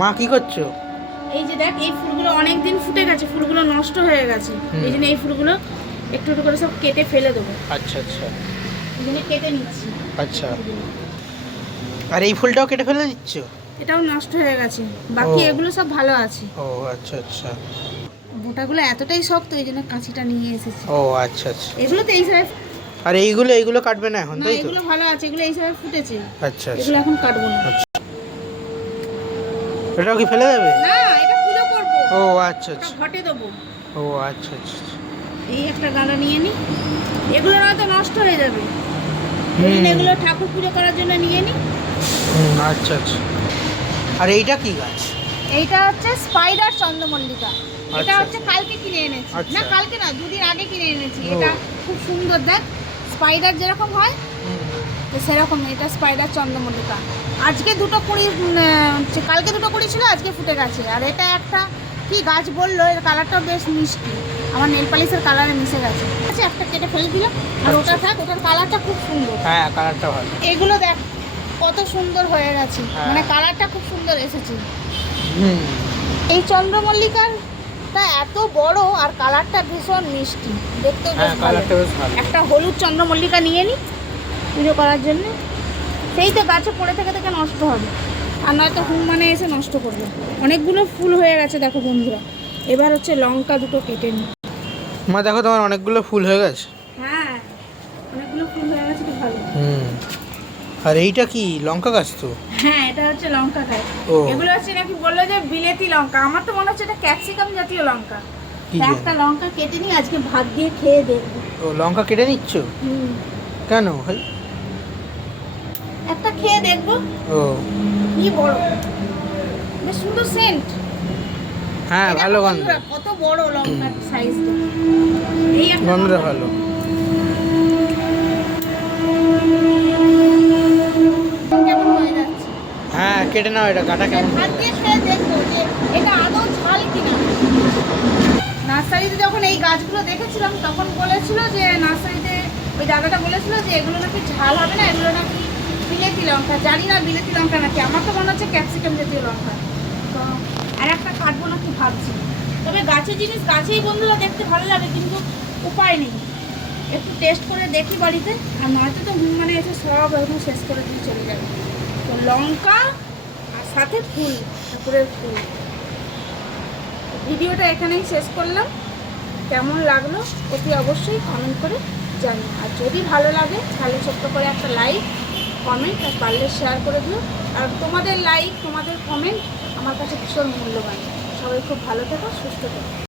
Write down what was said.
মা কি করছো? এই যে দেখ, এই ফুলগুলো অনেক দিন ফুটে গেছে, ফুলগুলো নষ্ট হয়ে গেছে। এই জন্য এই ফুলগুলো একটু একটু করে সব কেটে ফেলে দেবো। আচ্ছা আচ্ছা এই জন্য কেটে নিচ্ছি। আচ্ছা, আর এই ফুলটাও কেটে ফেলে দিচ্ছ? এটাও নষ্ট হয়ে গেছে, বাকি ও। এগুলো সব ভালো আছে। ও আচ্ছা আচ্ছা। গোটাগুলো এতটাই শক্ত, এই জন্য কাঁচিটা নিয়ে এসেছি। ও আচ্ছা আচ্ছা। এগুলো তো এই সাইড, আর এইগুলো কাটবে না এখন, না তাই তো? এগুলো ভালো আছে, এগুলো এই সাইড ফুটেছে। আচ্ছা এগুলো আচ্ছা এখন কাটবো না। এটাও কি ফেলে দেবে? না, এটা পুজো করবো। ও আচ্ছা এটা আচ্ছা। ঘটে দেবো। ও আচ্ছা আচ্ছা। এই একটা গাঁদা নিয়ে নি, এগুলো নয়তো নষ্ট হয়ে যাবে। ওই জন্য এগুলো ঠাকুর পুজো করার জন্য নিয়ে নি। আচ্ছা আচ্ছা। আর এইটা কি গাছ? এইটা হচ্ছে স্পাইডার চন্দ্রমল্লিকা। এটা আচ্ছা। হচ্ছে কালকে কিনে এনেছি। আচ্ছা। না কালকে না, দুদিন আগে কিনে এনেছি। ও। এটা খুব সুন্দর, দেখ স্পাইডার যেরকম হয় তো সেরকম এটা স্পাইডার চন্দ্রমল্লিকা। আজকে দুটো কুড়ি, কালকে দুটো কুড়ি ছিল, আজকে ফুটে গেছে। আর এটা একটা কি গাছ বললো, এর কালারটাও বেশ মিষ্টি, আমার নেল পালিশের কালারে মিশে গেছে। আচ্ছা, একটা কেটে ফেলে দিলাম। আর ওটা থাক, ওটার কালারটা খুব সুন্দর। হ্যাঁ, কালারটা ভালো। এগুলো দেখ কত সুন্দর হয়ে গেছে, হ্যাঁ। মানে কালারটা খুব সুন্দর এসেছে। হুম। এই চন্দ্রমল্লিকাটা এত বড় আর কালারটা ভীষণ মিষ্টি, দেখতেও বেশ হ্যাঁ, ভালো। কালারটা বেশ ভালো। একটা হলুদ চন্দ্রমল্লিকা নিয়ে নিই পুজো করার জন্য। সেই তো গাছে পড়ে থেকে থেকে নষ্ট হবে, আর নয়তো মানে এসে নষ্ট করবে। অনেকগুলো ফুল হয়ে গেছে দেখো বন্ধুরা। এবার হচ্ছে লঙ্কা দুটো কেটে নিই। মা দেখো, তোমার অনেকগুলো ফুল হয়ে গেছে। হ্যাঁ, অনেকগুলো ফুল হয়ে গেছে, তো ভালো। আর এইটা কি লঙ্কা গাছ তো? হ্যাঁ, এটা হচ্ছে লঙ্কা গাছ। ও। এগুলো হচ্ছে নাকি বললো যে বিলেতি লঙ্কা, আমার তো মনে হচ্ছে এটা ক্যাপসিকাম জাতীয় লঙ্কা। কি তা একটা লঙ্কা কেটে নিই, আজকে ভাত দিয়ে খেয়ে দেখবো। ও, লঙ্কা কেটে নিচ্ছ? কেন ভাই? একটা খেয়ে দেখবো। ও। কি বড়, বেশ সুন্দর সেন্ট। হ্যাঁ, ভালো গন্ধ। কত বড় লঙ্কার সাইজটা, এই একটা গন্ধটা ভালো। কেমন হয়ে যাচ্ছে। হ্যাঁ, কেটে নাও, এটা কাটা কেমন? ভাত দিয়ে খেয়ে দেখবো যে এটা আদৌ ঝাল কিনা। নার্সারিতে যখন এই গাছগুলো দেখেছিলাম তখন বলেছিল যে, নার্সারিতে ওই দাদাটা বলেছিল যে এগুলো নাকি ঝাল হবে না, এগুলো নাকি বিলেতি লঙ্কা। জানি না বিলেতি লঙ্কা নাকি, আমার তো মনে হচ্ছে ক্যাপসিকাম জাতীয় লঙ্কা। তো আর একটা কাটবো নাকি ভাবছি। তবে গাছের জিনিস গাছেই বন্ধুরা দেখতে ভালো লাগে, কিন্তু উপায় নেই, একটু টেস্ট করে দেখি বাড়িতে। আর নয়তো তো মানে এসে সব এখন শেষ করে দিয়ে চলে যাবে। তো লঙ্কা আর সাথে ফুল, ঠাকুরের ফুল। ভিডিওটা এখানেই শেষ করলাম। কেমন লাগলো অতি অবশ্যই কমেন্ট করে জানিও। আর যদি ভালো লাগে তাহলে ছোট্ট করে একটা লাইক, কমেন্ট আর পারলে শেয়ার করে দিও। আর তোমাদের লাইক, তোমাদের কমেন্ট আমার কাছে ভীষণ মূল্যবান। সবাই খুব ভালো থেকো, সুস্থ থেকো।